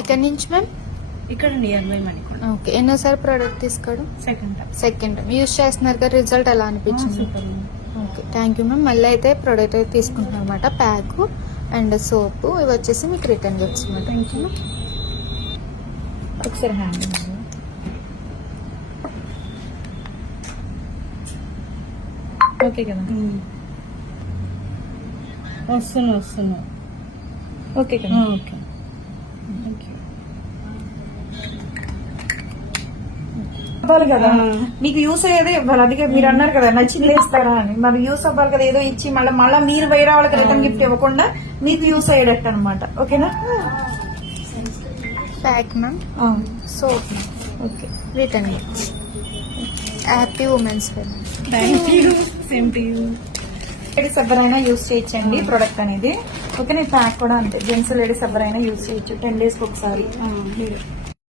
ఎక్కడి నుంచి మ్యామ్? ఇక్కడ నియర్ బై మణికొండ. ఓకే, ఎన్నోసారి ప్రోడక్ట్ తీసుకోవడం? సెకండ్ టైం యూజ్ చేస్తున్నారు కదా, రిజల్ట్ ఎలా అనిపించింది? Super. Okay, thank you ma'am. మళ్ళీ అయితే ప్రోడక్ట్ అయితే తీసుకుంటున్నాం అనమాట, ప్యాక్ అండ్ సోప్. ఇవి వచ్చేసి మీకు రిటర్న్ గిఫ్ట్స్ అనమాట. Thank you. ఒకసారి హ్యాండ్ ఓకే కదా. వస్తున్నా ఓకే కదా. Okay, thank you. అవ్వాలి కదా, మీకు యూస్ అయ్యేదే ఇవ్వాలి. అందుకే మీరు అన్నారు కదా నచ్చింది వేస్తారా అని, మరి యూస్ అవ్వాలి కదా. ఏదో ఇచ్చి మళ్ళీ మీరు వేరే వాళ్ళకి రిటర్న్ గిఫ్ట్ ఇవ్వకుండా మీకు యూస్ అయ్యేటట్టు అనమాట. ఓకేనా? Pack ma'am, soap, okay, return gifts. Happy women's day. Thank you. Same to you. Ladies ఎవరైనా యూస్ చేయొచ్చండి ప్రోడక్ట్ అనేది. ఓకే, నేను ప్యాక్ కూడా అంతే, జెంట్స్ లేడీస్ ఎవరైనా యూస్ చేయొచ్చు 10 days ఒకసారి.